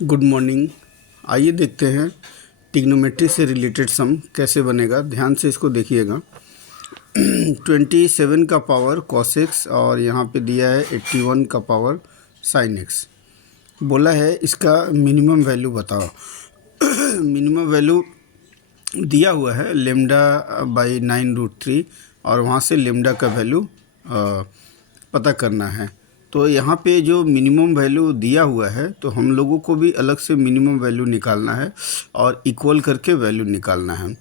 Good morning. आइए देखते हैं ट्रिग्नोमेट्री से रिलेटेड सम कैसे बनेगा। ध्यान से इसको देखिएगा। 27 का पावर cos x और यहाँ पे दिया है 81 का पावर sin x। बोला है इसका मिनिमम वैल्यू बताओ। मिनिमम वैल्यू दिया हुआ है λ/9√3 और वहाँ से लेमडा का वैल्यू पता करना है। तो यहाँ पे जो मिनिमम वैल्यू दिया हुआ है तो हम लोगों को भी अलग से मिनिमम वैल्यू निकालना है और इक्वल करके वैल्यू निकालना है।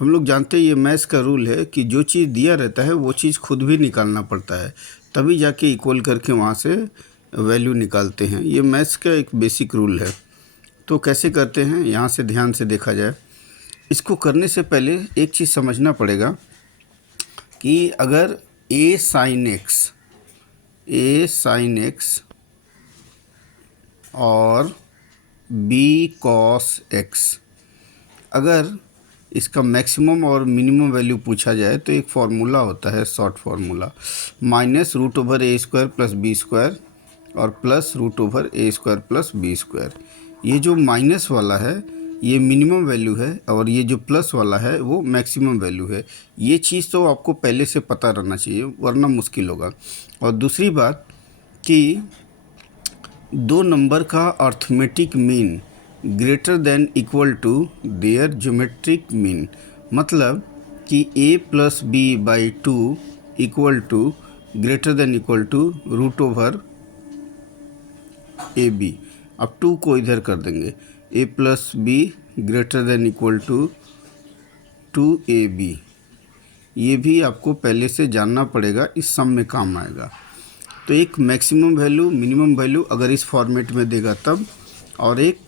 हम लोग जानते हैं ये मैथ्स का रूल है कि जो चीज़ दिया रहता है वो चीज़ खुद भी निकालना पड़ता है, तभी जाके इक्वल करके वहाँ से वैल्यू निकालते हैं। ये मैथ्स का एक बेसिक रूल है। तो कैसे करते हैं यहाँ से ध्यान से देखा जाए। इसको करने से पहले एक चीज़ समझना पड़ेगा कि अगर a sin x और b cos x अगर इसका मैक्सिमम और मिनिमम वैल्यू पूछा जाए तो एक फार्मूला होता है, शॉर्ट फार्मूला, -√a² + b² और +√a² + b²। ये जो माइनस वाला है ये मिनिमम वैल्यू है और ये जो प्लस वाला है वो मैक्सिमम वैल्यू है। ये चीज़ तो आपको पहले से पता रहना चाहिए वरना मुश्किल होगा। और दूसरी बात कि दो नंबर का arithmetic mean greater than equal to their geometric mean, मतलब कि a + b/2 equal to greater than equal to √ab। अब 2 को इधर कर देंगे, a + b greater than equal to 2ab। ये भी आपको पहले से जानना पड़ेगा, इस सम में काम आएगा। तो एक मैक्सिमम वैल्यू मिनिमम वैल्यू अगर इस फॉर्मेट में देगा तब, और एक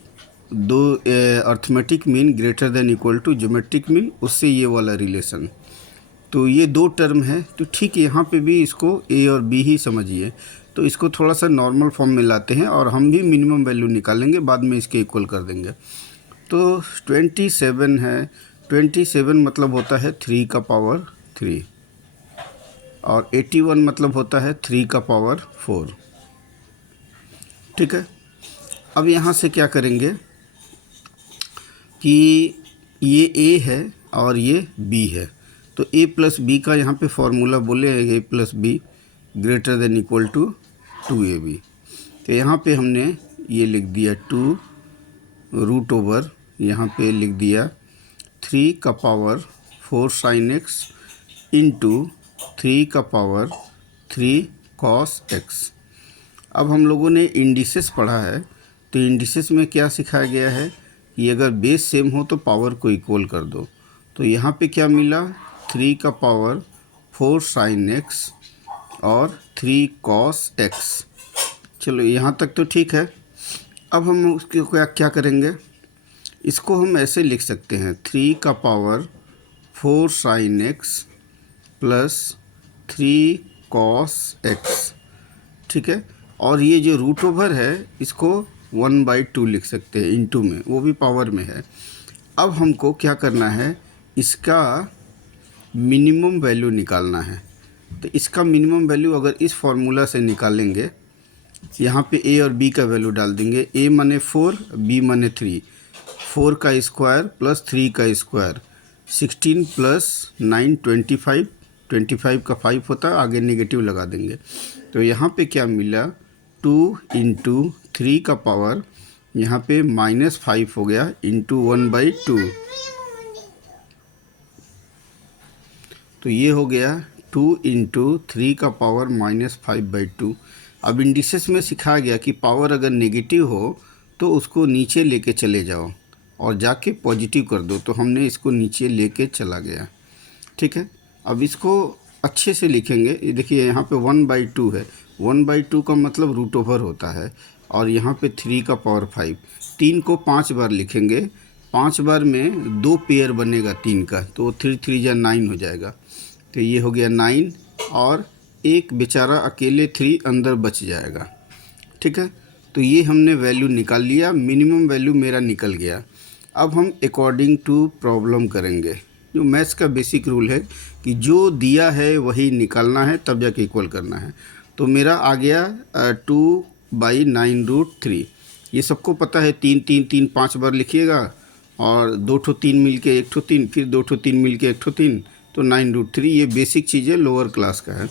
दो arithmetic mean greater than equal to geometric mean, उससे ये वाला रिलेशन। तो ये दो टर्म है। तो ठीक यहाँ पे भी इसको a और b ही समझिए। तो इसको थोड़ा सा नॉर्मल फॉर्म में लाते हैं और हम भी मिनिमम वैल्यू निकालेंगे, बाद में इसके इक्वल कर देंगे। तो 27 है, 27 मतलब होता है 3 का पावर 3 और 81 मतलब होता है 3 का पावर 4। ठीक है। अब यहाँ से क्या करेंगे कि ये a है और ये b है। तो a + b का यहाँ पे फॉर्मूला बोले a + b greater than equal to 2ab। तो यहाँ पे हमने ये लिख दिया 2 यहाँ पे लिख दिया 3 का पावर 4 sin x इंटू 3 का पावर 3 cos x। अब हम लोगों ने इंडिसेस पढ़ा है, तो इंडिसेस में क्या सिखाया गया है कि अगर बेस सेम हो तो पावर को इक्वल कर दो। तो यहाँ पे क्या मिला, 3 का पावर 4 sin x और 3 cos x। चलो यहाँ तक तो ठीक है। अब हम उसके क्या करेंगे, इसको हम ऐसे लिख सकते हैं 3 का power 4 sin x plus 3 cos x। ठीक है। और ये जो √ है इसको 1/2 लिख सकते हैं, इंटू में, वो भी पावर में है। अब हमको क्या करना है, इसका मिनिमम वैल्यू निकालना है। तो इसका मिनिमम वैल्यू अगर इस फॉर्मूला से निकालेंगे, यहाँ पे a और b का वैल्यू डाल देंगे। a माने 4, b माने 3, 4 का स्क्वायर प्लस 3 का स्क्वायर, 16 + 9 25, 25 का 5 होता है, आगे नेगेटिव लगा देंगे। तो यहाँ पे क्या मिला, 2 × 3 का पावर यहाँ पे -5 हो गया इंटू 1/2। तो ये हो गया 2 × 3 का पावर -5/2। अब इंडिसेस में सिखाया गया कि पावर अगर नेगेटिव हो तो उसको नीचे लेके चले जाओ और जाके पॉजिटिव कर दो। तो हमने इसको नीचे लेके चला गया। ठीक है। अब इसको अच्छे से लिखेंगे। ये देखिए यहाँ पे 1/2 है, 1/2 का मतलब √ होता है, और यहाँ पे 3 का पावर 5। 3 को 5 बार लिखेंगे, 5 बार में 2 पेयर बनेगा 3 का, तो 3 3 जा 9 हो जाएगा। तो ये हो गया 9 और एक बेचारा अकेले 3 अंदर बच जाएगा। ठीक है। तो ये हमने वैल्यू निकाल लिया, मिनिमम वैल्यू मेरा निकल गया। अब हम अकॉर्डिंग टू प्रॉब्लम करेंगे। जो मैथ्स का बेसिक रूल है कि जो दिया है वही निकालना है, तब जाके इक्वल करना है। तो मेरा आ गया 2/9√3। ये सबको पता है, 3 3 3 5 बार लिखिएगा और 2 ठो 3 मिल के 1 ठो 3, फिर 2 ठो 3 मिल के 1 ठो 3, तो 9√3। ये बेसिक चीज़ें लोअर क्लास का है।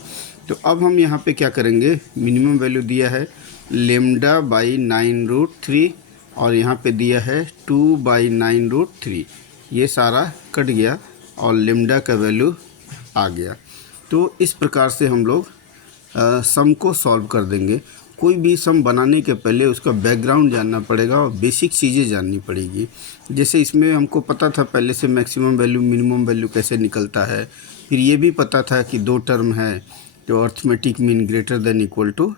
तो अब हम यहाँ पे क्या करेंगे, मिनिमम वैल्यू दिया है लेमडा बाई 9√3 और यहाँ पे दिया है 2 बाई 9√3। ये सारा कट गया और लेमडा का वैल्यू आ गया। तो इस प्रकार से हम लोग सम को सॉल्व कर देंगे। कोई भी सम बनाने के पहले उसका बैकग्राउंड जानना पड़ेगा और बेसिक चीज़ें जाननी पड़ेगी। जैसे इसमें हमको पता था पहले से मैक्सिमम वैल्यू मिनिमम वैल्यू कैसे निकलता है, फिर ये भी पता था कि 2 टर्म है, तो arithmetic mean greater than equal to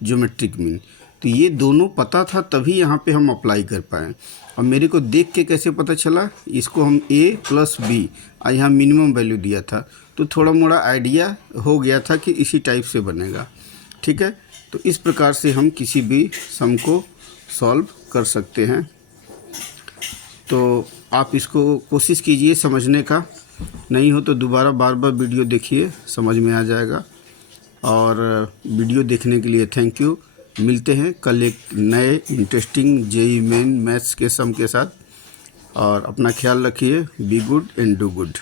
geometric mean. तो ये दोनों पता था, तभी यहाँ पे हम अप्लाई कर पाए। और मेरे को देख के कैसे पता चला, इसको हम a + b, यहाँ मिनिमम वैल्यू दिया था तो थोड़ा मोड़ा आइडिया हो गया था कि इसी टाइप से बनेगा। ठीक है, तो इस प्रकार से हम किसी भी सम को सॉल्व कर सकते हैं। तो आप इसको कोशिश कीजिए समझने का, नहीं हो तो दोबारा बार बार वीडियो देखिए, समझ में आ जाएगा। और वीडियो देखने के लिए थैंक यू। मिलते हैं कल एक नए इंटरेस्टिंग जेईई मेन मैथ्स के सम के साथ, और अपना ख्याल रखिए। Be good and do good.